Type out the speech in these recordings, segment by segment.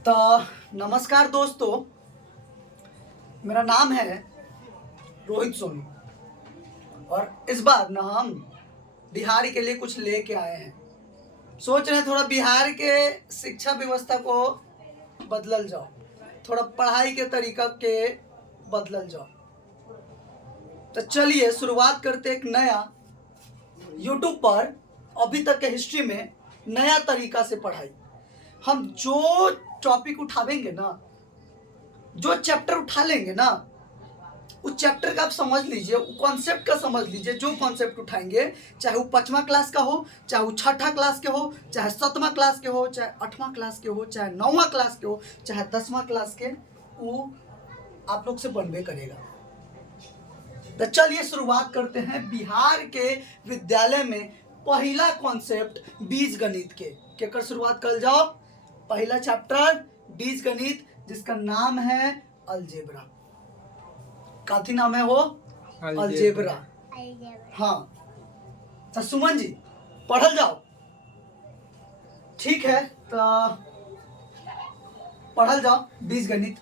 तो नमस्कार दोस्तों, मेरा नाम है रोहित सोनी और इस बार ना हम बिहार के लिए कुछ लेके आए हैं। सोच रहे हैं थोड़ा बिहार के शिक्षा व्यवस्था को बदलल जाओ, थोड़ा पढ़ाई के तरीका के बदलल जाओ। तो चलिए शुरुआत करते एक नया यूट्यूब पर अभी तक के हिस्ट्री में नया तरीका से पढ़ाई। हम जो टॉपिक उठावेंगे ना, जो चैप्टर उठा लेंगे ना, उस चैप्टर का आप समझ लीजिए, वो कॉन्सेप्ट का समझ लीजिए। जो कॉन्सेप्ट उठाएंगे, चाहे वो 5वां क्लास का हो, चाहे वो 6ठा क्लास के हो, चाहे 7वां क्लास के हो, चाहे 8वां क्लास के हो, चाहे 9वां क्लास के हो, चाहे 10वां क्लास के, वो आप लोग से बनबे करेगा। तो चलिए शुरुआत करते हैं बिहार के विद्यालय में पहला कॉन्सेप्ट बीज गणित के। केकर शुरुआत कर जाओ। पहला चैप्टर बीज गणित, जिसका नाम है अलजेब्रा। काथी नाम है वो? अलजेब्रा। हाँ, तो सुमन जी पढ़ल जाओ। ठीक है, तो पढ़ल जाओ बीज गणित।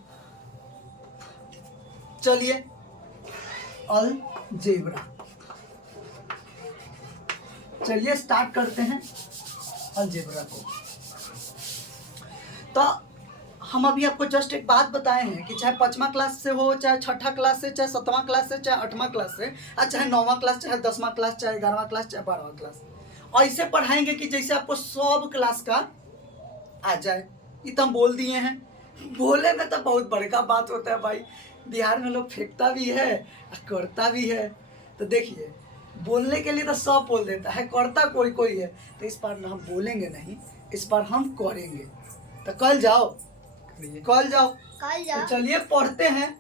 चलिए अलजेब्रा, चलिए स्टार्ट करते हैं अलजेब्रा को। तो हम अभी आपको जस्ट एक बात बताए हैं कि चाहे 5वां क्लास से हो, चाहे 6ठा क्लास से, चाहे 7वां क्लास से, चाहे 8वां क्लास से, और चाहे 9वां क्लास, चाहे 10वां क्लास, चाहे 11वां क्लास, चाहे 12वां क्लास, ऐसे पढ़ाएंगे कि जैसे आपको सब क्लास का आ जाए। ये तो हम बोल दिए हैं। बोले में तो बहुत बड़का बात होता है भाई। बिहार में लोग फेंकता भी है और करता भी है। तो देखिए, बोलने के लिए तो सब बोल देता है, करता कोई कोई है। तो इस बार हम बोलेंगे नहीं, इस बार हम करेंगे। तो कल जाओ, कल जाओ। तो चलिए पढ़ते हैं।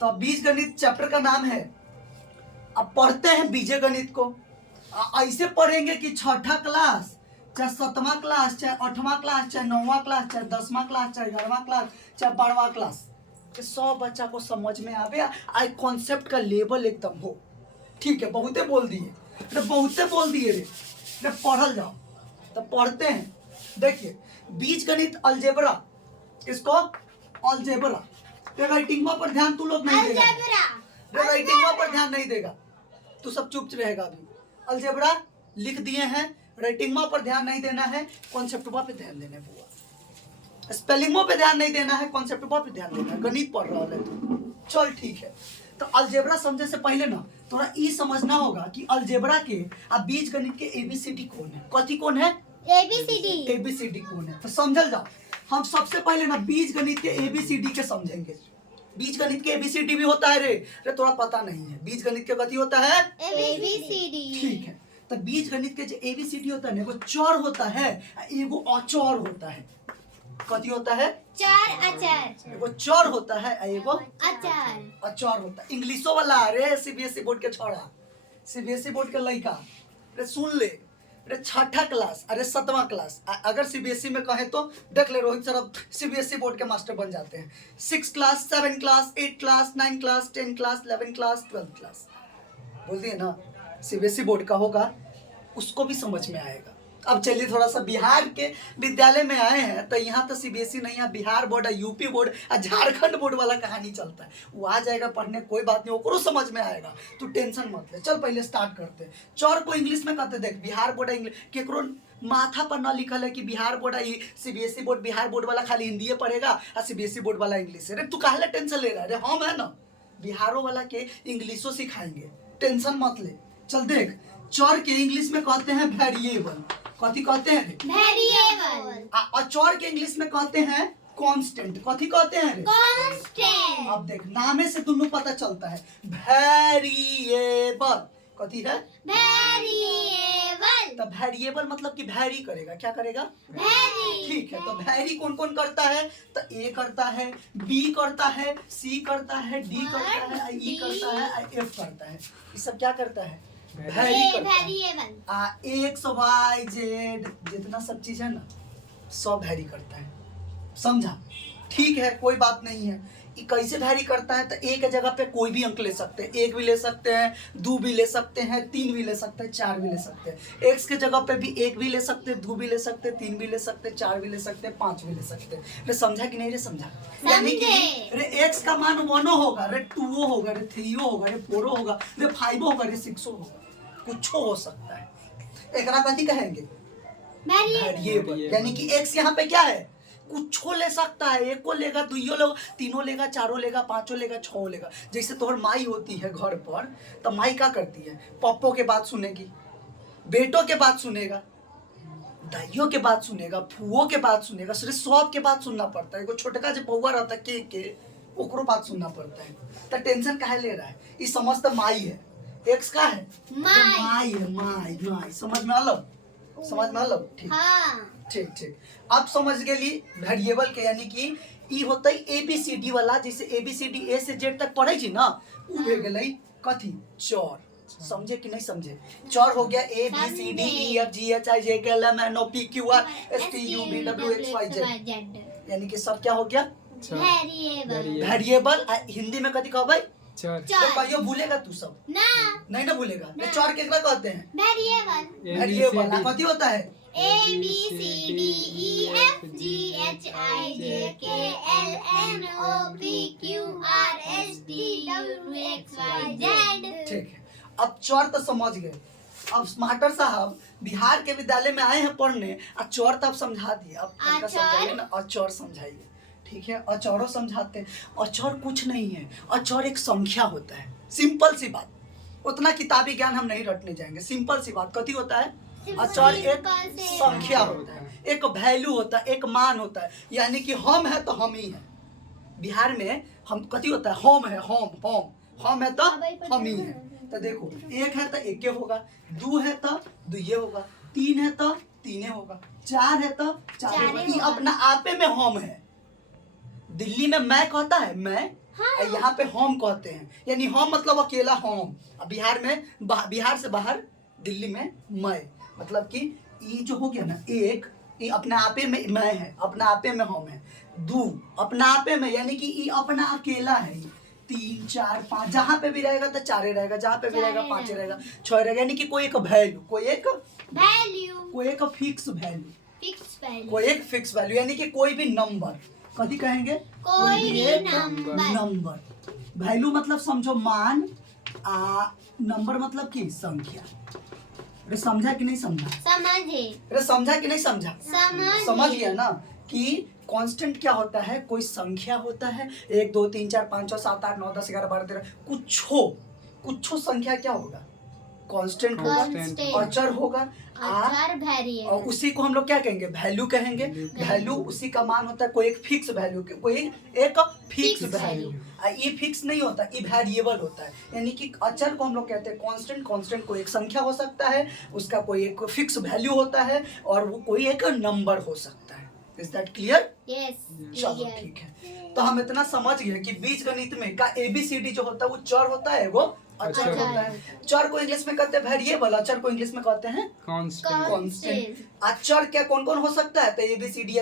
तो बीज गणित चैप्टर का नाम है। अब पढ़ते हैं बीजे गणित को। ऐसे पढ़ेंगे कि 6ठा क्लास, चाहे 7वां क्लास, चाहे 8वां क्लास, चाहे 9वां क्लास, चाहे 10वां क्लास, चाहे 11वां क्लास, चाहे 12वां क्लास, सब बच्चा को समझ में आवे। आई कॉन्सेप्ट का लेवल एकदम हो। ठीक है, बहुते बोल दिए रे, बहुते बोल दिए रे, पढ़ल जाओ। तो पढ़ते हैं। देखिए, बीज गणित अलजेब्रा, इसको अलजेब्रा। राइटिंग पर ध्यान तू लोग नहीं देगा, राइटिंग पर ध्यान नहीं देगा, तू सब चुप रहेगा। अभी अलजेब्रा लिख दिए हैं, राइटिंग पर ध्यान नहीं देना है, कॉन्सेप्ट पे ध्यान देना है। स्पेलिंगों पे ध्यान नहीं देना है, कॉन्सेप्ट पे ध्यान देना है। गणित पढ़ रहा है तू, चल ठीक है। तो अलजेब्रा समझे से पहले ना थोड़ा ये समझना होगा कि अलजेब्रा के अब बीज गणित के एबीसीडी कौन है, कथी कौन है, एबीसीडी कौन है। तो समझल जाओ। हम सबसे पहले ना बीज गणित के एबीसीडी के समझेंगे। बीज गणित के एबीसीडी भी होता है रे, थोड़ा पता नहीं है। बीज गणित के कथी होता है, एबीसीडी। ठीक है, तो बीज गणित के जो एबीसीडी होता है, एगो चर होता है, एगो अचर होता है। कथी होता है, चर अचर। एगो चर होता है, एगो अचर होता है। इंग्लिशो वाला रे, सीबीएसई बोर्ड के छोड़ा, सीबीएसई बोर्ड के लड़का रे, सुन ले रे, 6ठा क्लास, अरे 7वां क्लास। अगर सीबीएसई में कहे तो देख ले, रोहित सर अब सीबीएसई बोर्ड के मास्टर बन जाते हैं। 6 class, 7 class, 8 class, 9 class, 10 class, 11 class, 12 class, बोल दिए ना, सीबीएसई बोर्ड का होगा, उसको भी समझ में आएगा। अब चलिए थोड़ा सा बिहार के विद्यालय में आए हैं, तो यहाँ तो सीबीएसई नहीं है, बिहार बोर्ड, यूपी बोर्ड और झारखंड बोर्ड वाला कहानी चलता है। वो आ जाएगा पढ़ने, कोई बात नहीं, वो समझ में आएगा, तू टेंशन मत ले। चल पहले स्टार्ट करते हैं। चौर को इंग्लिश में कहते, देख बिहार बोर्ड इंग्लिश केकरो माथा पर ना लिखल है कि बिहार बोर्ड है, सीबीएसई बोर्ड, बिहार बोर्ड वाला खाली हिंदी पढ़ेगा और सीबीएसई बोर्ड वाला इंग्लिश है। तू काहे टेंशन ले रहा है? हम है ना, बिहारों वाला के इंग्लिशो सिखाएंगे, टेंशन मत ले। चल देख, चौर के इंग्लिश में कहते हैं वेरिएबल। कथी कहते हैं? वेरिएबल। और चौर के इंग्लिश में कहते हैं कांस्टेंट। कथी कहते हैं? कांस्टेंट। अब देख, नामे से दोनों पता चलता है। वेरिएबल कथी है? वेरिएबल। तो वेरिएबल मतलब कि वैरी करेगा। क्या करेगा? वैरी। ठीक है, तो वैरी कौन कौन करता है? तो ए करता है, बी करता है, सी करता है, डी करता है, ई करता है, एफ करता है। ये सब क्या करता है? वैरी करता है। एक्स वाई जेड जितना सब चीज है ना, सब वैरी करता है। समझा? ठीक है, कोई बात नहीं है। कैसे वैरी करता है, तो एक जगह पे कोई भी अंक ले सकते हैं, 1 भी ले सकते हैं, 2 भी ले सकते हैं, 3 भी ले सकते हैं, 4 भी ले सकते हैं। एक्स के जगह पे भी 1 भी ले सकते हैं, 2 भी ले सकते हैं, 3 भी ले सकते हैं, 4 भी ले सकते हैं, 5 भी ले सकते हैं। रे समझा कि नहीं रे? समझा? यानी कि रे एक्स का मान 1 होगा, रे 2 होगा, रे 3 होगा, रे 4 होगा, रे 5 होगा, रे 6 होगा, कुछ हो सकता है। एकरा कथी कहेंगे? वेरिएबल। यानी कि एक्स यहाँ पे क्या है? कुछ ले सकता है, 1 को लेगा, 2 लेगा, 3 लेगा, 4 लेगा, 5 लेगा, 6 लेगा। जैसे तोहर माई होती है घर पर, तो माई क्या करती है? पप्पो के बात सुनेगी, बेटों के बात सुनेगा, दाइयों के बात सुनेगा, फुओं के बात सुनेगा, सिर्फ सब के बात सुनना पड़ता है। एगो छोटका जो बउआ रहता है के ओकरो बात सुनना पड़ता है। तो टेंशन काहे ले रहा है? ये समझता माई है, एक्स का है माई है, माई। समझ में आलो? समझ में आलो? ठीक ठीक ठीक। अब समझ गेली वेरिएबल के, यानी कि ई होता है ABCD वाला। जैसे ABCD A से Z तक पढ़े छी ना, उ हो गेलै कथी? चर। समझे कि नहीं समझे? चर हो गया ABCDEFGHIJKLMNOPQR STUVWXYZ, यानी कि सब क्या हो गया? वेरिएबल। हिंदी में कथी कहबै? चर। तो कहियो भूलेगा तू सब? नहीं ना भूलेगा। तो चर केकरा कहते हैं? वेरिएबल। कथी होता है? ABCDEFGHIJKLMNOPQRSTWXYZ। ठीक है, अब चर तो समझ गए। अब स्मार्टर साहब बिहार के विद्यालय में आए हैं पढ़ने, और चर तब समझा दिए। अब तनका समझाइए ना, अचर समझाइए। ठीक है, अचौरो समझाते हैं। अचर कुछ नहीं है, अचर एक संख्या होता है। सिंपल सी बात, उतना किताबी ज्ञान हम नहीं रटने जाएंगे। सिंपल सी बात, कथी होता है? अचर एक संख्या होता है, एक वैल्यू होता है, एक मान होता है। यानी कि हम है तो हम ही है। बिहार में हम कथी होता है? हम है, हम है तो हम ही है। तो देखो, 1 है तो 1 होगा, 2 है तो 2 होगा, 3 है तो 3 होगा, 4 है तो 4 होगा। ये अपना आपे में हम है। दिल्ली में मैं कहता है मैं, और यहाँ पे हम कहते हैं, यानी हम मतलब अकेला हम। बिहार में बिहार से बाहर दिल्ली में मैं, मतलब कि ये जो हो गया ना, 1 ये अपना आपे में मैं है, अपना आपे में हम है। 2 अपना आपे में, यानी कि ये अपना अकेला है। 3 4 5 जहाँ पे भी रहेगा तो 4 रहेगा, जहाँ पे भी रहेगा 5 रहेगा, 6 रहेगा। यानी कि कोई एक वैल्यू, कोई एक फिक्स वैल्यू, कोई एक फिक्स वैल्यू, यानी कि कोई भी नंबर। कथी कहेंगे? कोई भी एक नंबर। नंबर। वैल्यू मतलब समझो मान, नंबर मतलब की संख्या। अरे समझा कि नहीं समझा? अरे समझा कि नहीं समझा? समझ गया ना कि कांस्टेंट क्या होता है? कोई संख्या होता है, 1 2 3 4 5 6 7 8 9 10 11 12 13, कुछ संख्या क्या होगा? कांस्टेंट होगा, अचर होगा, और उसी को हम लोग क्या कहेंगे? वैल्यू कहेंगे। वैल्यू उसी का मान होता है, कोई एक फिक्स वैल्यू, कोई एक फिक्स वैल्यू। ये फिक्स नहीं होता, ये वेरिएबल होता है। यानी कि अचर को हम लोग कहते हैं कांस्टेंट को एक संख्या हो सकता है, उसका कोई एक फिक्स वैल्यू होता है, और वो कोई एक नंबर हो सकता है। Is that clear? चलो ठीक है। तो हम इतना समझ गए कि बीजगणित में का ABCD जो होता है वो चर होता है, वो अचर होता है। चर को इंग्लिश में कहते हैं वेरिएबल, अचर को इंग्लिश में कहते हैं कांस्टेंट। अचर क्या कौन कौन हो सकता है? तो ABCD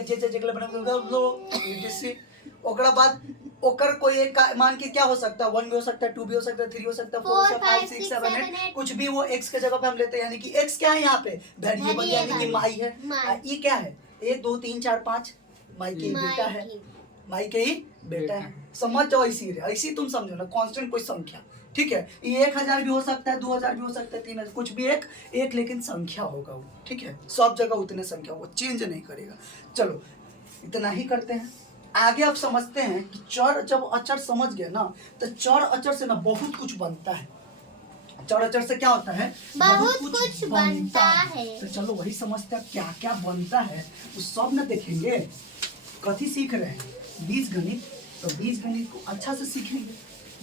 ओकरा बाद ओकर कोई एक मान के क्या हो सकता है? 1 भी हो सकता है, 2 भी हो सकता है, 3 हो सकता है, 4 5 6 7 8, कुछ भी वो x के जगह पे हम लेते हैं। यानी कि x क्या है यहाँ पे? वेरिएबल, यानी कि माई है। ये क्या है? 1 2 3 4 5 माई के बेटा है, माई के ही बेटा है। समझ जाओ, ऐसी तुम समझो ना, कांस्टेंट कोई संख्या। ठीक है, ये 1000 भी हो सकता है, 2000 भी हो सकता है, 3000, कुछ भी एक लेकिन संख्या होगा वो। ठीक है, सब जगह उतने संख्या, वो चेंज नहीं करेगा। चलो इतना ही करते हैं। आगे अब समझते हैं कि चर, जब अचर समझ गए ना, तो चर अचर से ना बहुत कुछ बनता है। चर अचर से क्या होता है? बहुत कुछ बनता है। तो चलो वही समझते हैं क्या क्या बनता है, उस सब न देखेंगे। कथी सीख रहे हैं? बीजगणित। तो बीजगणित को अच्छा से सीखेंगे,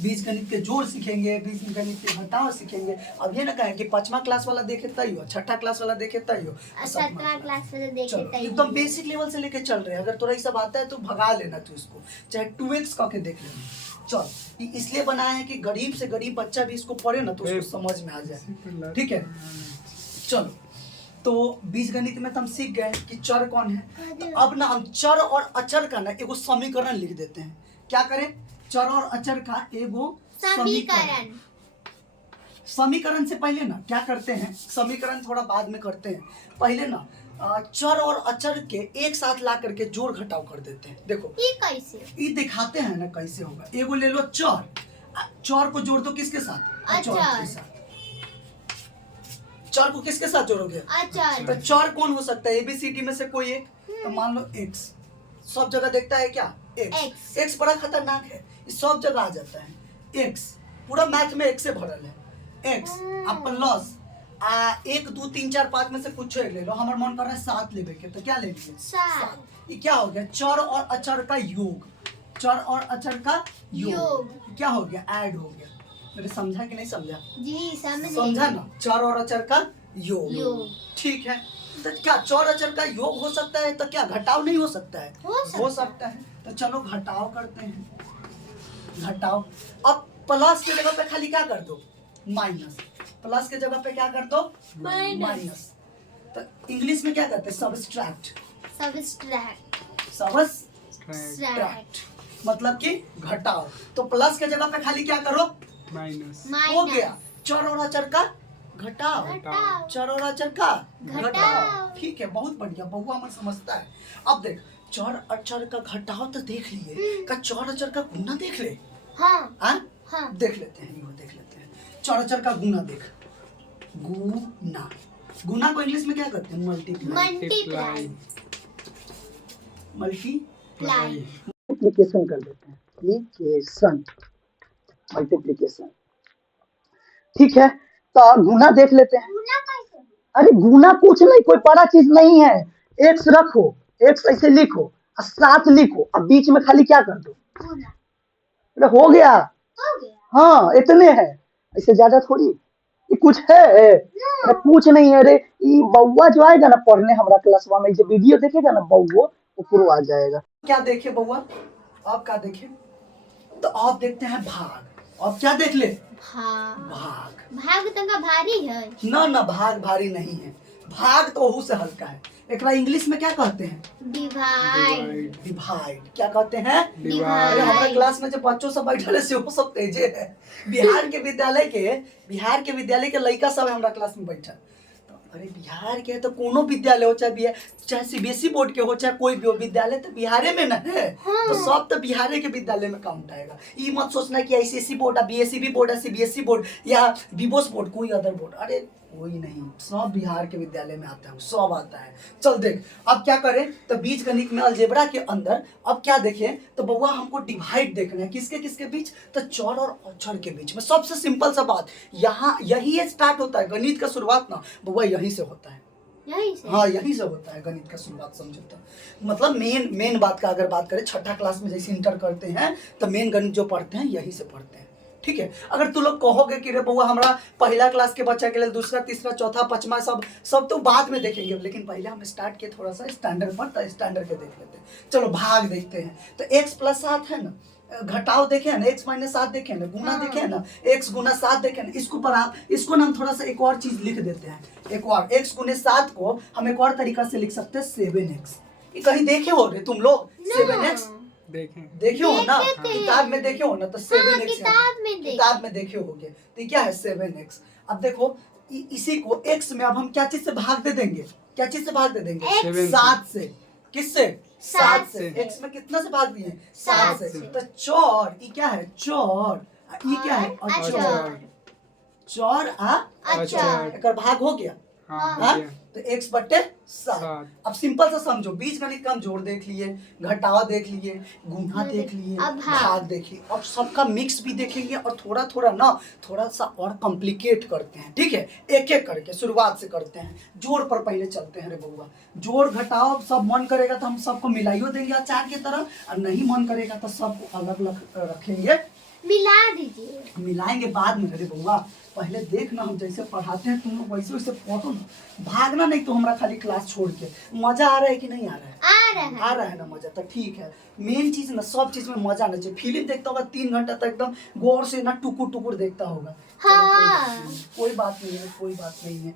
बीजगणित के जोड़ सीखेंगे, बीजगणित के घटाव सीखेंगे। अब ये ना कहें कि 5वां क्लास वाला देखे तई हो, 6ठा क्लास वाला देखे तई हो, 7वां क्लास वाला देखे तई हो। एकदम बेसिक लेवल से लेके चल रहे हैं। अगर थोड़ा सब आता है तो भगा लेना तू इसको, चाहे 2x करके देख लेना। चल, इसलिए बनाया है कि गरीब से गरीब बच्चा भी इसको पढ़े ना तो उसको समझ में आ जाए। ठीक है, चलो तो बीजगणित में तो हम सीख गए कि चर कौन है। तो अब ना हम चर और अचर का ना एगो समीकरण लिख देते हैं। क्या करें? चर और अचर का एगो समीकरण। समीकरण से पहले ना क्या करते हैं, समीकरण थोड़ा बाद में करते हैं, पहले ना चर और अचर के एक साथ ला करके जोड़ घटाव कर देते हैं। देखो ये कैसे? ये दिखाते हैं ना कैसे होगा। एगो ले लो चर, चर को जोड़ दो किसके साथ? अचर के साथ। चर को किसके साथ जोड़ोगे? अचर। तो चर कौन हो सकता है? एबीसीडी में से कोई एक। तो मान लो एक्स, सब जगह देखता है क्या? एक्स। एक्स बड़ा खतरनाक है, सब जगह आ जाता है। एक्स पूरा मैथ में एक्स से भरल है। एक्स अब प्लस 1 2 3 4 5 में से कुछ एक ले लो। हमारा मन कर रहा है 7 लेवे के, तो क्या ले लिए? 7। ये क्या हो गया? चर और अचर का योग। चर और अचर का योग क्या हो गया? ऐड हो गया। मेरे समझा कि नहीं समझा? जी समझा ना? चर और अचर का योग। ठीक है, तो क्या चर अचर का योग हो सकता है? तो क्या घटाव नहीं हो सकता है? हो सकता है। तो चलो घटाव करते हैं। घटाव। अब प्लस की जगह पे खाली क्या कर दो? माइनस। प्लस के जगह पे क्या कर दो? माइनस। तो इंग्लिश में क्या कहते हैं? सब्सट्रैक्ट। सब्सट्रैक्ट मतलब कि घटाओ। तो प्लस के जगह पे खाली क्या करो? माइनस। हो गया चर और अचर का घटाओ। चर और अचर का घटाओ। ठीक है, बहुत बढ़िया, बउआ मन समझता है। अब देख, चर अचर का घटाओ तो देख लिए, का चर अचर का गुना देख ले। हाँ? देख लेते हैं, यो देख लेते हैं। चर अचर का गुना देख। गुना, गुना को इंग्लिश में क्या कहते हैं? मल्टीप्लाई। मल्टीप्लिकेशन कर देते हैं। मल्टीप्लिकेशन। ठीक है, तो गुना देख लेते हैं। अरे गुना कुछ नहीं, कोई बड़ा चीज नहीं है। एक्स रखो, एक्स ऐसे लिखो और 7 लिखो, अब बीच में खाली क्या कर दो? अरे हो गया। हाँ इतने है, ऐसे ज्यादा थोड़ी। ये कुछ है? अरे कुछ नहीं है। अरे ये बउआ जो आएगा ना पढ़ने हमारा क्लासवा में, जो वीडियो देखेगा ना बउआ, वो पूरा आ जाएगा। क्या देखे बउआ? आप क्या देखे? तो आप देखते हैं भाग। आप क्या देख ले? भाग। भाग तंका भारी है ना ना, भाग भारी नहीं है। भाग तो ओहू से हल्का है। एक इंग्लिश में क्या कहते हैं? डिवाइड। डिवाइड। क्या कहते हैं? डिवाइड। हमारे क्लास में जो बच्चों सब बैठल है से वो सब तेजे है। बिहार के विद्यालय के लड़का सब है हमारा क्लास में बैठा। तो अरे बिहार के तो कोनो विद्यालय हो, चाहे सीबीएसई बोर्ड के हो, चाहे कोई भी हो, विद्यालय तो बिहारे में ना है। तो सब तो बिहार के विद्यालय में काउंट आएगा। ये मत सोचना कि ICSE board, BSE board, CBSE board या विबोस बोर्ड, कोई अदर बोर्ड। अरे कोई नहीं, सब बिहार के विद्यालय में आता है, सब आता है। चल देख, अब क्या करें? तो बीज गणित में अलजेब्रा के अंदर अब क्या देखें? तो बउआ हमको डिवाइड देखना है। किसके किसके बीच? तो चर और अचर के बीच में। सबसे सिंपल सा बात, यहाँ यही स्टार्ट होता है गणित का शुरुआत ना बउआ, यहीं से होता है। हाँ यहीं से होता है गणित का शुरुआत, समझो तो। मतलब मेन बात का अगर बात करें, छठा क्लास में जैसे इंटर करते हैं तो मेन गणित जो पढ़ते हैं यहीं से पढ़ते हैं। ठीक है, अगर तू लोग कहोगे कि रे बउआ हमारा पहला क्लास के बच्चा के लिए दूसरा तीसरा चौथा पांचवा सब तो बाद में देखेंगे, लेकिन पहले हम स्टार्ट किए थोड़ा सा स्टैंडर्ड पर, तो स्टैंडर्ड के देख लेते हैं। चलो भाग देखते हैं। तो x + 7 है ना, घटाव देखे ना, x - 7 देखे ना, गुना देखे ना, x × 7 देखे ना। इसको ना हम थोड़ा सा एक और चीज लिख देते हैं। एक और x × 7 को हम एक और तरीका से लिख सकते हैं 7x। ये कहीं देखे हो रे तुम लोग? 7x देखे हो ना, किताब में देखे हो ना, तो 7x किताब में देखे होगे। तो क्या है? 7x। अब देखो इसी को x में अब हम क्या चीज से भाग दे देंगे? क्या चीज से भाग दे देंगे? 7 से। किससे? 7 से। x में कितना से भाग दिए? 7 से। तो चर, ये क्या है? चर। ये क्या है? अचर। चर आ अचर। एक भाग हो गया। हाँ? तो x/7। अब सिंपल सा समझो, बीज गणित का हम जोड़ देख लिए, घटाव देख लिए, गुणा देख लिए, भाग देख लिए। अब सबका मिक्स भी देखेंगे और थोड़ा सा और कॉम्प्लिकेट करते हैं। ठीक है, एक एक करके शुरुआत से करते हैं। जोड़ पर पहले चलते हैं रे बउआ। जोड़ घटाव सब मन करेगा तो हम सबको मिलाइयो देंगे अचार की तरह, और नहीं मन करेगा तो सबको अलग अलग रखेंगे। मिला दीजिए। मिलाएंगे बाद में रे बउआ, पहले देख ना हम जैसे पढ़ाते हैं तुम लोग वैसे वैसे पढ़ो ना। भागना नहीं तो हमारा खाली क्लास छोड़ के। मजा आ रहा है कि नहीं आ रहा है? आ रहा है ना मजा, तो ठीक है। मेन चीज ना, सब चीज में मजा आना चाहिए। फिल्म देखता होगा 3 घंटा तक एकदम गौर से ना टुकुर देखता होगा। कोई बात नहीं है।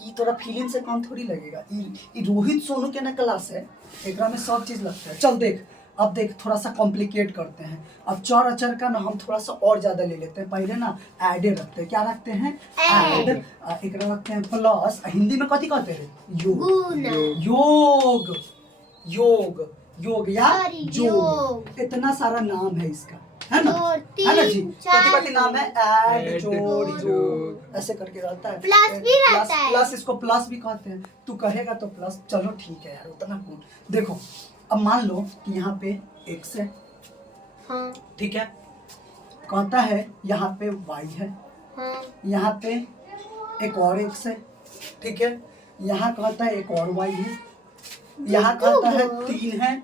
ये तोरा फिल्म से कम थोड़ी लगेगा। ये रोहित सोनू के ना क्लास है, एकरा में सब चीज लगता है। चल देख, अब देख थोड़ा सा कॉम्प्लिकेट करते हैं। अब चर अचर का ना हम थोड़ा सा और ज्यादा ले लेते हैं। पहले ना ऐड रखते हैं। क्या रखते हैं? ऐड। एक रखते हैं प्लस, हिंदी में कथी कहते हैं? योग। गुना योग योग योग या Sorry, जोग। योग। इतना सारा नाम है इसका, है ना? दो, है ना जी? तीन, कथी चार। कथी नाम है? ऐड, ऐड, जोड़, जोड़। योग, ऐसे करके रहता है। प्लस भी रहता है। प्लस इसको प्लस भी कहते हैं। तू कहेगा तो प्लस, चलो ठीक है यार, उतना कौन। देखो अब मान लो कि यहाँ पे x है, हाँ ठीक है, कहता है यहाँ पे y है, हाँ यहाँ पे एक और x है, ठीक है, यहाँ कहता है एक और y है, यहाँ कहता है 3 है।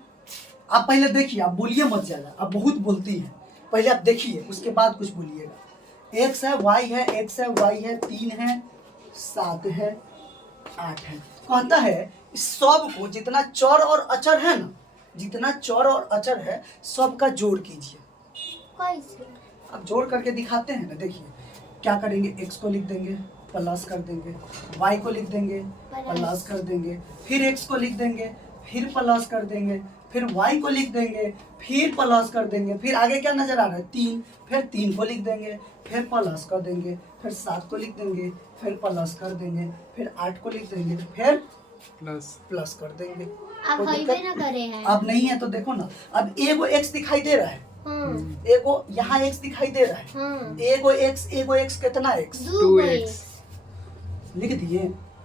आप पहले देखिए, आप बोलिए मत ज्यादा, आप बहुत बोलती हैं। पहले आप देखिए, उसके बाद कुछ बोलिएगा। x है, y है, x है, y है, 3 है, 7 है, 8 है। कहता है इस सब को, जितना चर और अचर है ना, जितना चर और अचर है, सबका जोड़ कीजिए। कैसे? अब जोड़ करके दिखाते हैं ना। देखिए क्या करेंगे, x को लिख देंगे, प्लस कर देंगे, y को लिख देंगे, प्लस कर देंगे, फिर x को लिख देंगे, फिर प्लस कर देंगे, फिर y को लिख देंगे, फिर प्लस कर देंगे, फिर आगे क्या नजर आ रहा है? 3, फिर 3 को लिख देंगे, फिर प्लस कर देंगे, फिर 7 को लिख देंगे, फिर प्लस कर देंगे, फिर 8 को लिख देंगे, फिर प्लस कर देंगे। आप कोई हाईवे दिक्कत? ना करे हैं। अब नहीं है तो देखो ना, अब एगो x दिखाई दे रहा है, हाँ एगो यहाँ x दिखाई दे रहा है, हाँ एगो x कितना x? 2x। लिख दिए,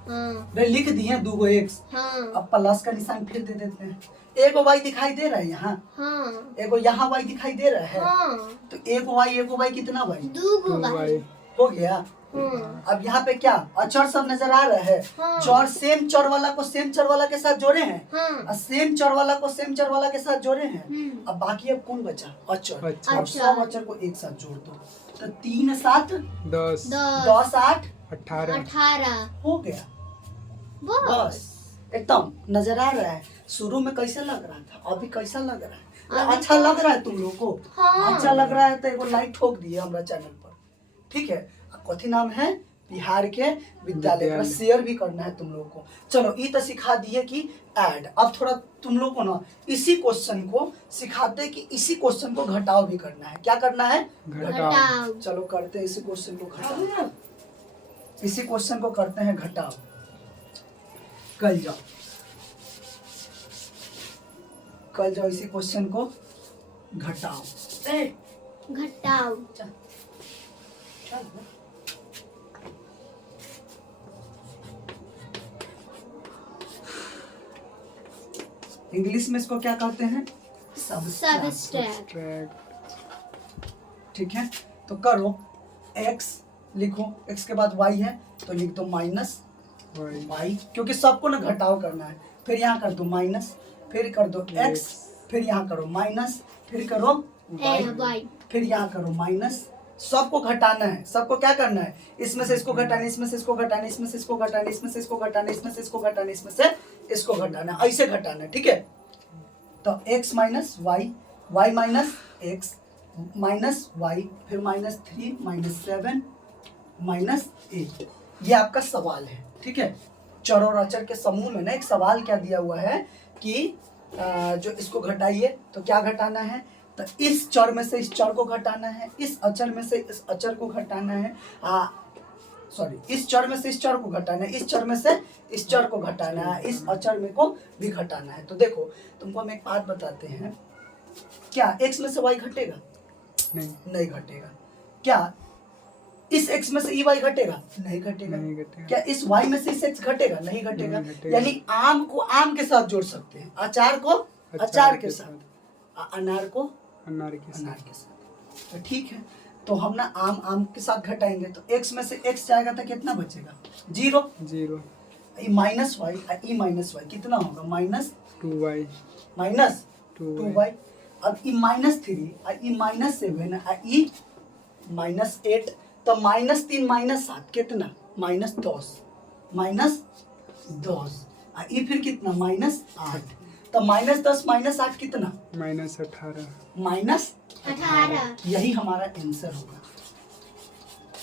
हाँ रे लिख दिए 2 x। हाँ अब प्लस का निशान फिर दे देते हैं। एगो y दिखाई दे रहा है यहाँ, हाँ एगो यहाँ y दिखाई दे रहा है, हाँ तो एगो y कितना y? 2 भाई। हो गया। हाँ अब यहाँ पे क्या अचर सब नजर आ रहा है? हाँ। चर सेम चर वाला को सेम चर वाला के साथ जोड़े हैं, हाँ और सेम चर वाला को सेम चर वाला के साथ जोड़े हैं। अब बाकी अब कौन बचा? अचर। अचर। अब सब अचर को एक साथ जोड़ दो, तो 3 7 10 10 8 18 18 हो गया। बस। बस एकदम नजर आ रहा है। शुरू में कैसा लग रहा था, अभी कैसा लग रहा है? अभी अच्छा तो- लग रहा है तुम लोग को? हाँ। अच्छा लग रहा है तो एगो लाइक ठोक दिए हमारा चैनल पर, ठीक है। कथी नाम है? बिहार के विद्यालय का शेयर भी करना है तुम लोगों को। चलो ये तो सिखा दिए कि ऐड। अब थोड़ा तुम लोग को ना इसी क्वेश्चन को सिखाते हैं कि इसी क्वेश्चन को घटाव भी करना है। क्या करना है? घटाव। चलो करते हैं इसी क्वेश्चन को घटाव। इसी क्वेश्चन को करते हैं घटाव। कल जाओ, कल जाओ इसी क्वेश्चन को घटाओ। घटाव। चल इंग्लिश में इसको क्या कहते हैं? सबस्ट्रैक्ट। ठीक है, तो करो x लिखो, x के बाद y है तो लिख दो माइनस y, क्योंकि सबको ना घटाव करना है। फिर यहाँ कर दो माइनस, फिर कर दो x, फिर यहाँ करो माइनस, फिर करो y, फिर यहाँ करो माइनस। सबको घटाना है, सबको क्या करना है? इसमें से इसको घटाना, इसमें से इसको घटाना, इसमें से इसको घटाना, इसमें से इसको घटाना, इसमें से इसको घटाना, इसमें से इसको घटाना, ऐसे घटाना है, ठीक है। तो x minus y, y minus x minus y, फिर -3 -7 -8। ये आपका सवाल है, ठीक है। चर और अचर के समूह में ना एक सवाल क्या दिया हुआ है कि जो इसको घटाइए, तो क्या घटाना है? तो इस चर में से इस चर को घटाना है, इस अचर में से इस अचर को घटाना है, सॉरी, इस चर में से इस चर को घटाना है, इस चर में से इस चर को घटाना है, इस अचर में को भी घटाना है। तो देखो तुमको हम एक बात बताते हैं, क्या x में से y घटेगा? नहीं घटेगा। क्या इस x में से y घटेगा? नहीं घटेगा। क्या इस y में से इस x घटेगा? नहीं घटेगा। यानी आम को आम के साथ जोड़ सकते हैं, अचार को अचार के साथ, अनार को अनार के साथ। तो ठीक है, तो हम ना आम आम के साथ घटाएंगे, तो x में से x जाएगा तो कितना बचेगा? 0। E minus Y, E minus Y कितना होगा? -2y minus 2y। अब ई -3, ई -7, ई -8, तो -3 -7 कितना? -10 ई फिर कितना? -8। तो -10 -8 कितना? -18। यही हमारा आंसर होगा।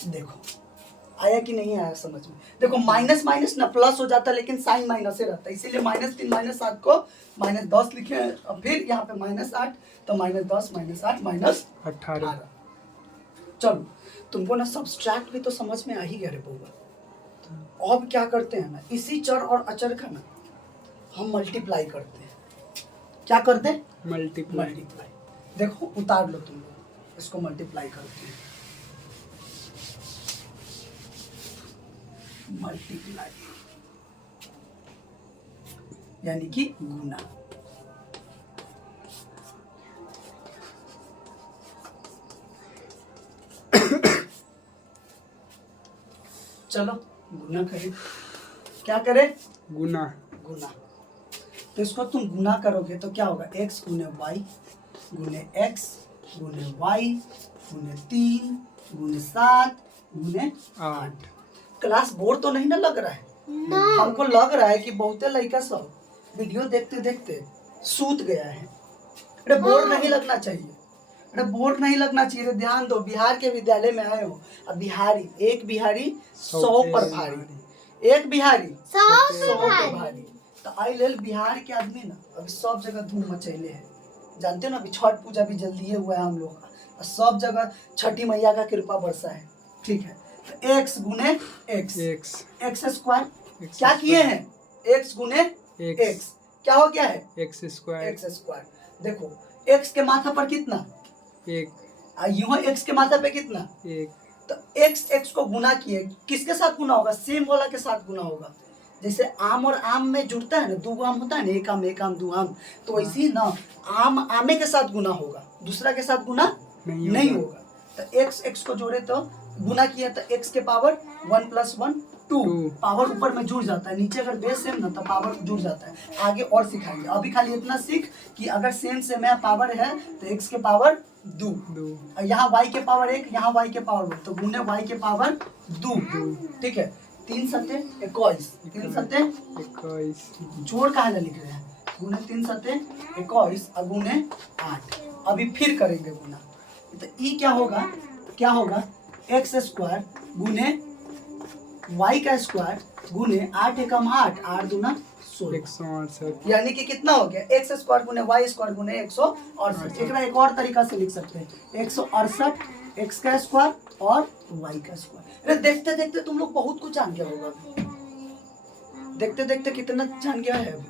देखो आया कि नहीं आया समझ में? देखो माइनस माइनस ना प्लस हो जाता है, लेकिन साइन माइनस से रहता है, इसीलिए -3 -7 को -10 लिखे हैं। अब फिर यहाँ पे -8 तो -10 -8 -18। चलो तुमको ना सब्सट्रैक्ट भी तो समझ में आ ही गया रे बउआ। अब क्या करते हैं ना, इसी चर और अचर का ना हम मल्टीप्लाई करते हैं। क्या करते हैं? मल्टीप्लाई। देखो उतार लो तुम लोग, इसको मल्टीप्लाई करते हैं। मल्टीप्लाई यानी कि गुना। चलो गुना करें। क्या करें? गुना। तो इसको तुम गुना करोगे तो क्या होगा? x गुने वाई गुने x गुने वाई गुने 3 गुने 7 गुने 8। क्लास बोर तो नहीं ना लग रहा है? हमको लग रहा है कि बहुते लड़का सब वीडियो देखते देखते सूत गया है। अरे बोर नहीं लगना चाहिए, अरे बोर नहीं लगना चाहिए। ध्यान दो, बिहार के विद्यालय में आए हो। अब बिहारी, एक बिहारी 100 पर भारी, एक बिहारी 100 पर भारी। तो आई लेल बिहार के आदमी ना अभी सब जगह धूम मचैले है। जानते हो ना, अभी छठ पूजा भी जल्दी हुआ है हम लोग का, और सब जगह छठी मैया का कृपा बरसा है। ठीक है, तो x गुने x स्क्वायर क्या किए हैं? x गुने x क्या हो गया है? x square. देखो x के माथा पर कितना? 1। यूं x के माथा पे कितना? 1। तो x को गुना किए, किसके साथ गुना होगा? सेम वाला के साथ गुना होगा। जैसे आम और आम में जुड़ता है ना, 2 आम होता है ना, एक आम 2 आम, तो वैसे ही ना आम आमे के साथ गुना होगा, दूसरा के साथ गुना नहीं होगा। तो x को जोड़े तो गुना किया तो x के पावर 1 + 1 2, पावर ऊपर में जुड़ जाता है, नीचे अगर बेस सेम ना तो पावर जुड़ जाता है। आगे और सिखाएंगे, अभी खाली इतना सीख कि अगर सेम है पावर है तो x के पावर 2, यहाँ y के पावर 1, यहाँ y के पावर 1, तो गुने y के पावर 2। ठीक है, 3 सत्ते 21, 3 सत्ते 21, जोड़ कहाँ लिख रहे हैं? गुने 3 सत्ते 21 और गुने 8। अभी फिर करेंगे गुना, तो ई क्या होगा? x स्क्वायर गुने y का स्क्वायर गुने 8 एकम 8, 8 दूना 16, यानी कि कितना हो गया? x स्क्वायर गुने y स्क्वायर गुने 168। एक और तरीका से लिख सकते हैं, 168 x का स्क्वायर और y का स्क्वायर। अरे देखते देखते तुम लोग बहुत कुछ जान गया होगा। देखते देखते कितना जान गया है अभी,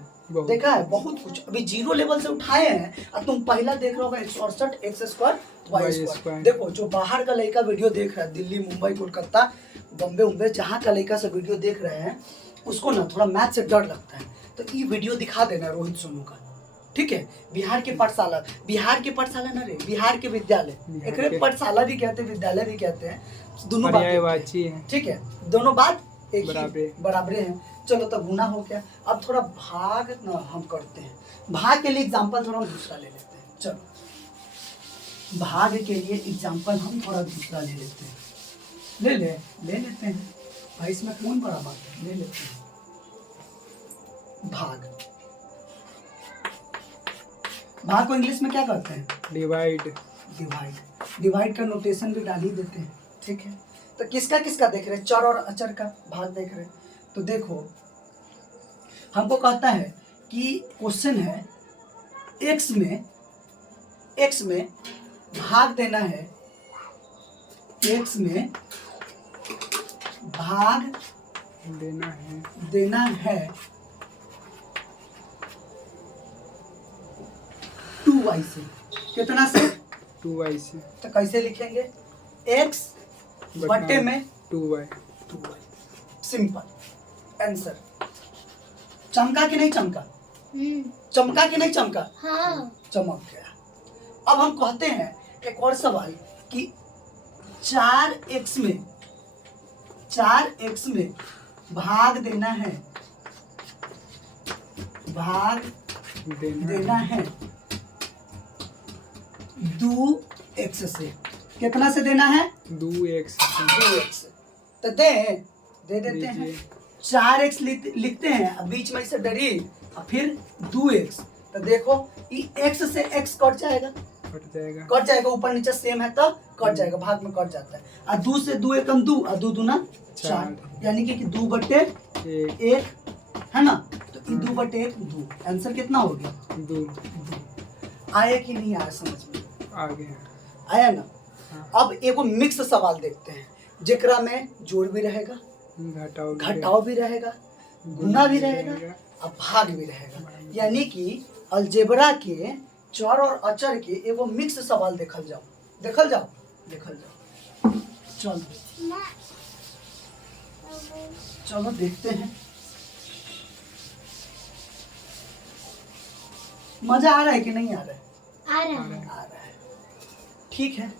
देखा है बहुत कुछ। अभी 0 लेवल से उठाए हैं और तुम पहला देख रहे हो 168 x स्क्वायर y स्क्वायर। देखो जो बाहर का लड़का वीडियो देख रहा है, दिल्ली मुंबई कोलकाता बम्बे जहाँ का लड़का से वीडियो देख रहे हैं, उसको ना थोड़ा मैथ से डर लगता है, तो ये वीडियो दिखा देना रोहित सोनू का। ठीक है, बिहार के पाठशाला ना रे, बिहार के विद्यालय, एक पाठशाला भी कहते हैं, विद्यालय भी कहते हैं, दोनों बात है। ठीक है, दोनों बात एक बराबर हैं। चलो तो गुना हो गया। अब थोड़ा भाग ना हम करते हैं, भाग के लिए एग्जांपल थोड़ा दूसरा ले लेते हैं। चलो भाग के लिए एग्जांपल हम थोड़ा दूसरा ले लेते हैं, ले लेते हैं भाई, इसमें कौन बड़ा बात है, ले लेते हैं। भाग को इंग्लिश में क्या करते हैं? डिवाइड का नोटेशन भी डाल ही देते हैं। ठीक है, तो किसका देख रहे हैं? चर और अचर का भाग देख रहे हैं। तो देखो हमको कहता है कि क्वेश्चन है x में भाग देना है, x में भाग देना है 2y से। कितना से? 2y से। तो कैसे लिखेंगे? x बटे में 2y। Simple answer. चमका कि नहीं चमका? चमका कि नहीं चमका? हाँ। चमक गया। अब हम कहते हैं एक और सवाल कि 4x में भाग देना है, दो x से। कितना से देना है? 2x। तो दे देते हैं, 4x लिखते हैं, अब बीच में से डरी और फिर 2x। तो देखो ये x से x कट जाएगा, कट जाएगा। कट जाएगा, ऊपर नीचे सेम है तो कट जाएगा, भाग में कट जाता है। और 2 से 2 एकम 2 और 2 दूना 4, यानी कि 2 बटे 1 है ना, तो 2 बटे 1 2। आंसर कितना हो गया? 2। आया कि नहीं आया समझ में? आ गया। आया ना। हाँ। अब एगो मिक्स सवाल देखते हैं, जेकरा में जोड़ भी रहेगा, घटाव भी रहेगा, गुना भी रहेगा और भाग भी रहेगा। यानी कि अलजेब्रा के चर और अचर के एगो मिक्स सवाल देखल जाओ। चलो देखते हैं। मजा आ रहा है कि नहीं आ रहा है? आ रहा है। आ रहा है। ठीक है,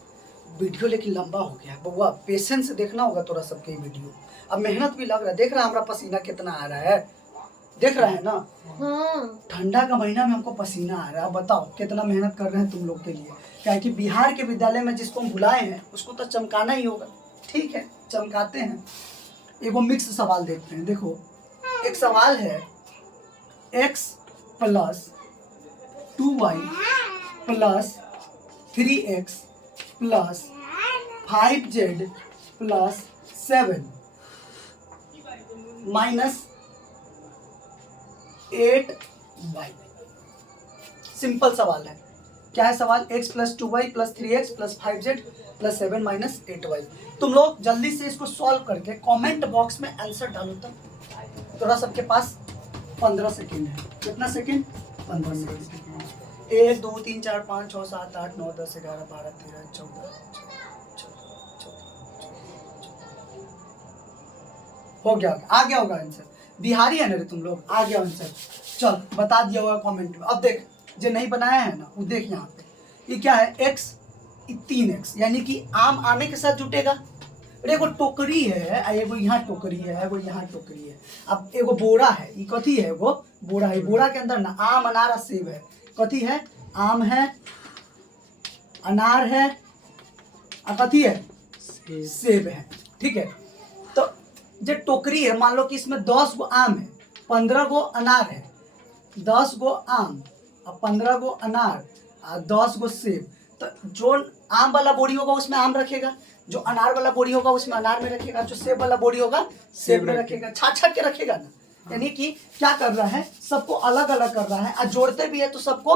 वीडियो लेकिन लंबा हो गया बउआ, पेशेंस से देखना होगा तोरा सबके वीडियो। अब मेहनत भी लग रहा है, देख रहा है हमारा पसीना कितना आ रहा है, देख रहा है ना। हाँ। ठंडा का महीना में हमको पसीना आ रहा है। बताओ कितना मेहनत कर रहे हैं तुम लोग के लिए, क्या कि बिहार के विद्यालय में जिसको हम बुलाए हैं उसको तो चमकाना ही होगा। ठीक है, चमकाते हैं। एगो मिक्स सवाल देखते हैं। देखो, एक सवाल है x + 2y + 3x + 5z + 7 - 8y। Simple सवाल है। क्या है सवाल? x + 2y + 3x + 5z + 7 - 8y। तुम लोग जल्दी से इसको सॉल्व करके कमेंट बॉक्स में आंसर डालो। तो थोड़ा सबके पास 15 सेकेंड है। कितना सेकेंड? 15 सेकेंड। 1 2 3 4 5 6 7 8 9 10 11 12 13 14 हो गया, आ गया होगा आंसर। बिहारी है ना रे तुम लोग, आ गया आंसर। चल बता दिया होगा कमेंट में। अब देख, जो नहीं बनाया है ना वो देख यहाँ पे, ये क्या है? x 3x, यानी कि आम आमे के साथ जुटेगा। अरे एगो टोकरी है, एगो यहाँ टोकरी है, एगो यहाँ टोकरी है। अब एगो बोरा है, ये कथी है? एगो बोरा है। बोरा के अंदर ना आम अनार और सेब है। कथी है? आम है, अनार है और कथी है? सेब है। ठीक है, तो जो टोकरी है, मान लो कि इसमें 10 गो आम है, 15 गो अनार है, 10 गो आम और 15 गो अनार और 10 गो सेब। तो जो आम वाला बोरी होगा उसमें आम रखेगा, जो अनार वाला बोरी होगा उसमें अनार में रखेगा, जो सेब वाला बोरी होगा सेब में रखेगा। छाट छाट के रखेगा ना। यानी कि क्या कर रहा है? सबको अलग अलग कर रहा है। और जोड़ते भी है तो सबको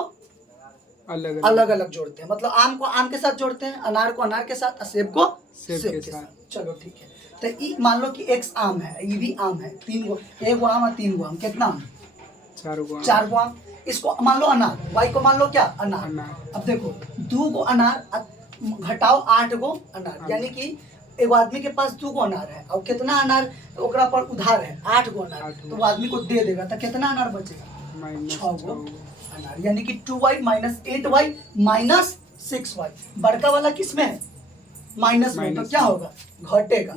अलग अलग जोड़ते हैं। मतलब आम को आम के साथ जोड़ते हैं, अनार को अनार के साथ और सेब को सेब के साथ। चलो ठीक है, तो ये मान लो कि x आम है, ये भी आम है, 3 गो, 1 गो आम और 3 गो आम। कितना आम? 4 गो आम। इसको मान लो अनार, y को मान लो क्या? अनार। अब देखो 2 गो अनार घटाओ 8 गो अनार, यानी कि एगो आदमी के पास 2 गो अनार है और कितना अनार ओकरा पर उधार है? 8 गो अनार। तो वो आदमी को दे देगा तो कितना अनार बचेगा? 6 गो अनार, यानी कि 2y - 8y - 6y। बड़का वाला किस में है? माइनस में, तो क्या होगा? घटेगा।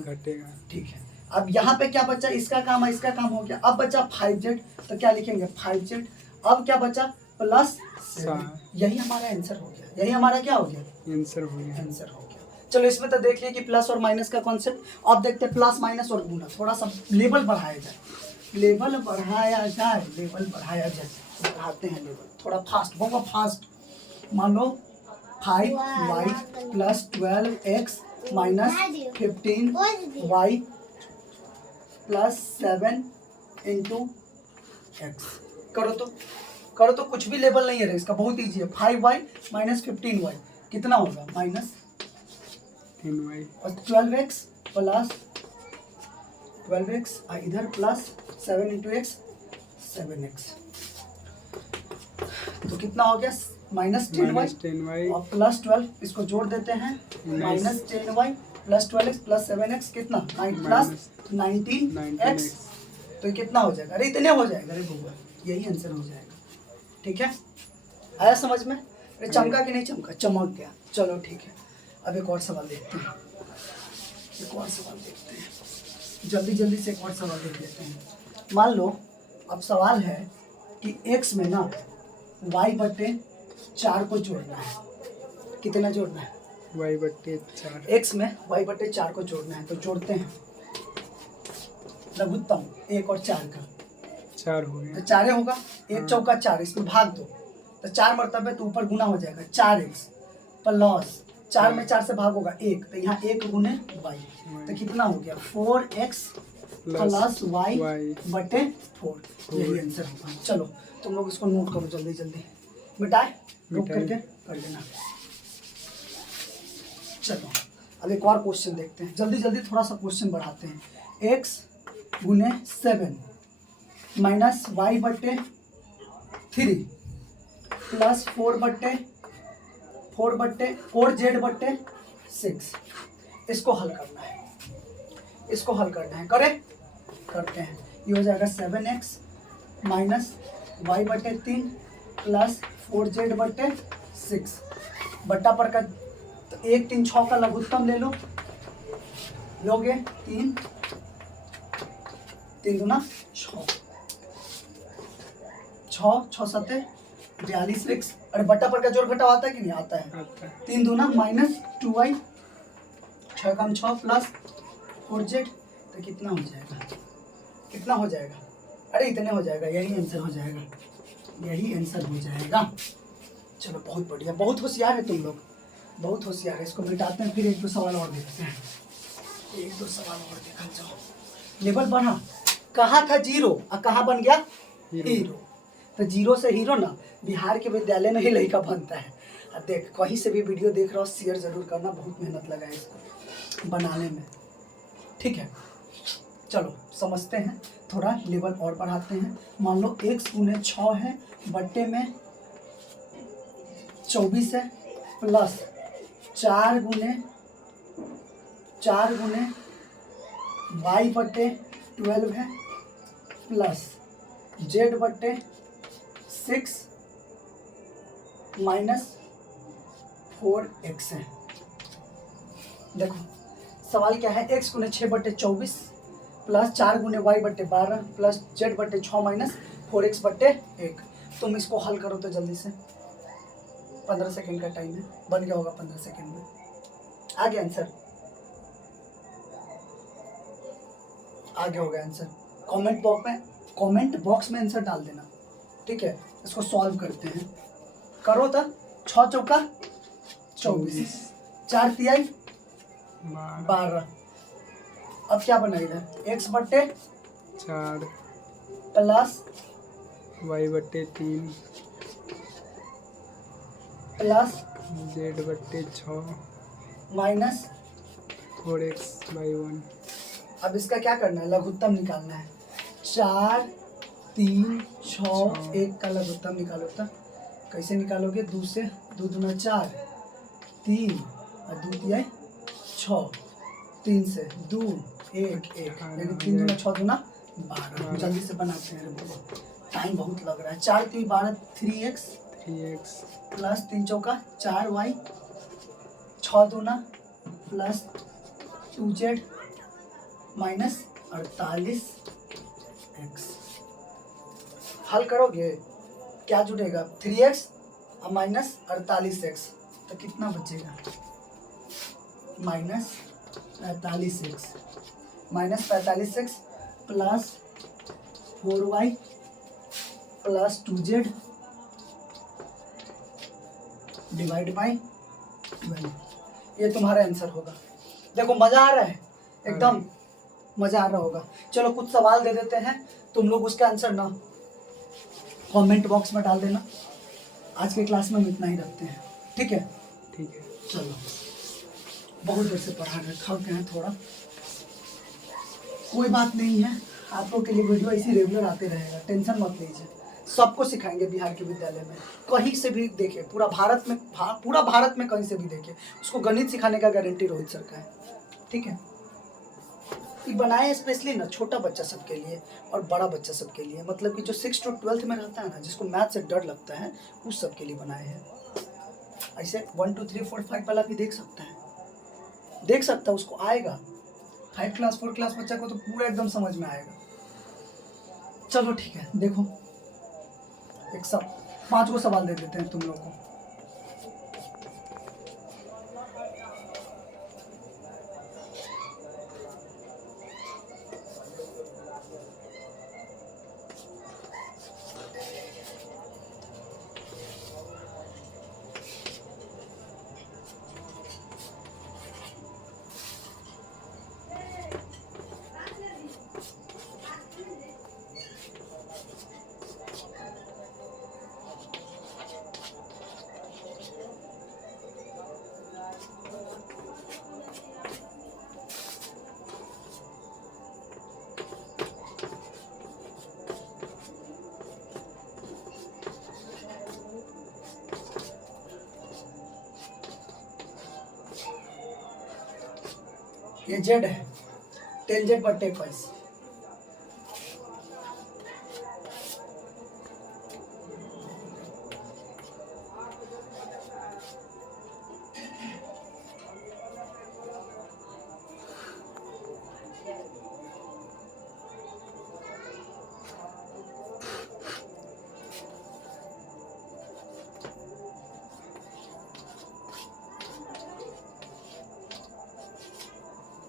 ठीक है, अब यहाँ पे क्या बचा? इसका काम है, इसका काम हो गया। अब बचा 5z, तो क्या लिखेंगे? 5z। अब क्या बचा? +7। यही हमारा आंसर हो गया। यही हमारा क्या हो गया? आंसर हो गया। चलो इसमें तो देख लिया कि प्लस और माइनस का कॉन्सेप्ट। अब देखते हैं प्लस माइनस और गुना। थोड़ा सा लेवल बढ़ाया जाए, बढ़ाते हैं लेवल थोड़ा फास्ट, बहुत फास्ट। मान लो 5y + 12x - 15y + 7 × x। करो तो कुछ भी लेवल नहीं है इसका, बहुत ईजी है। 5y - 15y कितना होगा? -10y और 12x + 12x और इधर + 7 × x 7x। तो कितना हो गया? -10y और +12, इसको जोड़ देते हैं। -10y + 12x + 7x कितना? +19x। तो ये कितना हो जाएगा? अरे इतने हो जाएगा रे बउआ, यही आंसर हो जाएगा। ठीक है, आया समझ में? अरे चमका कि नहीं चमका? चमक गया। चलो ठीक है, अब एक और सवाल देखते हैं। जल्दी से एक और सवाल देख लेते हैं। मान लो अब सवाल है कि x में ना y/4 को जोड़ना है। कितना जोड़ना है? y/4। x में y/4 को जोड़ना है, तो जोड़ते हैं। लघुत्तम 1 और 4 का 4 हो गया, तो 4 होगा। 1 चौका 4, इसको भाग दो तो 4 मरतबे तो ऊपर गुना हो जाएगा 4x प्लस 4 में 4 से भाग होगा 1, तो यहाँ 1 गुने वाई, तो कितना हो गया 4x प्लस वाई बटे 4, यही आंसर होगा। चलो तुम लोग इसको नोट करो जल्दी जल्दी, मिटाए रुक करके कर लेना। चलो अब एक और क्वेश्चन देखते हैं, जल्दी जल्दी थोड़ा सा क्वेश्चन बढ़ाते हैं। x गुने 7 माइनस वाई बटे 3 प्लस 4z बटे 6, इसको हल करना है, इसको हल करना है, करें करते हैं। ये हो जाएगा 7x माइनस वाई बटे 3 प्लस 4z बटे 6 बट्टा पर का, तो 1 3 6 का लघुत्तम ले लो, लोगे 3 3 दूना 6 6 7 42x, अरे बट्टा पर का जोड़ घटाव आता है कि नहीं आता है, 3 दूना माइनस 2y 6 कम 6 प्लस 4z, तो कितना हो जाएगा, कितना हो जाएगा, अरे इतने हो जाएगा, यही आंसर हो जाएगा, यही आंसर हो जाएगा। चलो बहुत बढ़िया, बहुत होशियार है तुम लोग, बहुत होशियार है। इसको मिटाते हैं, फिर 1 2 सवाल और देखते हैं, 1 2 सवाल और देखा जाओ। लेवल बढ़ा, कहाँ था 0 और कहाँ बन गया हीरो, तो 0 से हीरो ना बिहार के विद्यालय में ही लड़का बनता है। अब देख कहीं से भी वीडियो देख रहा हो शेयर जरूर करना, बहुत मेहनत लगा है इसको बनाने में, ठीक है। चलो समझते हैं, थोड़ा लेवल और बढ़ाते हैं। मान लो x गुने 6 है बट्टे में 24 है प्लस 4 गुने y बट्टे 12 है प्लस z बट्टे 6 माइनस 4x है। देखो सवाल क्या है, x गुने 6 बट्टे 24 प्लस 4 गुने वाई बट्टे 12 प्लस z बट्टे 6 माइनस 4x बट्टे 1। तुम इसको हल करो तो जल्दी से, 15 सेकेंड का टाइम है, बन गया होगा 15 सेकेंड में, आ गया आंसर, आ गया होगा आंसर। कमेंट बॉक्स में आंसर डाल देना, ठीक है। इसको सॉल्व करते हैं, करो तो 6 चौका 24, 4 तिहाई 12, अब क्या बना इधर, x बट्टे 4 प्लस y बट्टे 3 प्लस z बट्टे 6 माइनस 4x/1। अब इसका क्या करना है, लघुत्तम निकालना है। 4 3 6 1 का लघुत्तम निकालो, तो कैसे निकालोगे, 2 से 2 दूना 4 3 और 2 तिहाई 6, 3 से 2 1 1 यानी 3 दूना 6 दूना 12। जल्दी से बनाते हैं, टाइम बहुत लग रहा है। 4 3 12 3x प्लस 3 चौका 4y 6 दूना प्लस 2z माइनस 48x। हल करोगे क्या जुड़ेगा, 3x और माइनस 48x, तो कितना बचेगा, minus 45x plus 4y plus 2z divide by 12, ये तुम्हारा आंसर होगा। देखो मजा आ रहा है, एकदम मजा आ रहा होगा। चलो कुछ सवाल दे देते हैं, तुम लोग उसका आंसर ना कमेंट बॉक्स में डाल देना। आज के क्लास में हम इतना ही रखते हैं, ठीक है। ठीक है, चलो बहुत देर से पढ़ा रहे, थक गए हैं थोड़ा, कोई बात नहीं है, आप लोग के लिए वीडियो ऐसी रेगुलर आते रहेगा, टेंशन मत लीजिए। सबको सिखाएंगे बिहार के विद्यालय में, कहीं से भी देखे, पूरा भारत में कहीं से भी देखे, उसको गणित सिखाने का गारंटी रोहित सर का है, ठीक है। ये बनाए स्पेशली ना छोटा बच्चा सबके लिए और बड़ा बच्चा सबके लिए, मतलब कि जो 6 to 12 में रहता है ना, जिसको मैथ से डर लगता है, उस सब के लिए बनाए हैं। ऐसे 1 2 3 4 5 वाला भी देख सकता है, उसको आएगा। 5 क्लास 4 क्लास बच्चा को तो पूरा एकदम समझ में आएगा। चलो ठीक है, देखो एक सब 5 को सवाल दे देते हैं तुम लोग को। ये जेड है, 10z/21।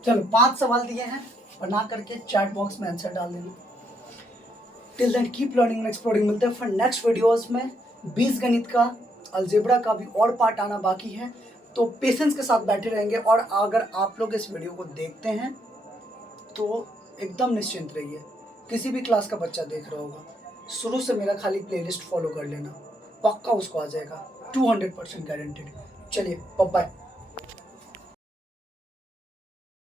चलो 5 सवाल दिए हैं, बना करके चैट बॉक्स में आंसर डाल देना। Till then keep learning and exploring. मिलते हैं फिर नेक्स्ट वीडियोस में। बीजगणित का, अलजेब्रा का भी और पार्ट आना बाकी है, तो पेशेंस के साथ बैठे रहेंगे। और अगर आप लोग इस वीडियो को देखते हैं तो एकदम निश्चिंत रहिए, किसी भी क्लास का बच्चा देख रहा होगा, शुरू से मेरा खाली प्लेलिस्ट फॉलो कर लेना, पक्का उसको आ जाएगा, 200% गारंटेड। चलिए बाय बाय।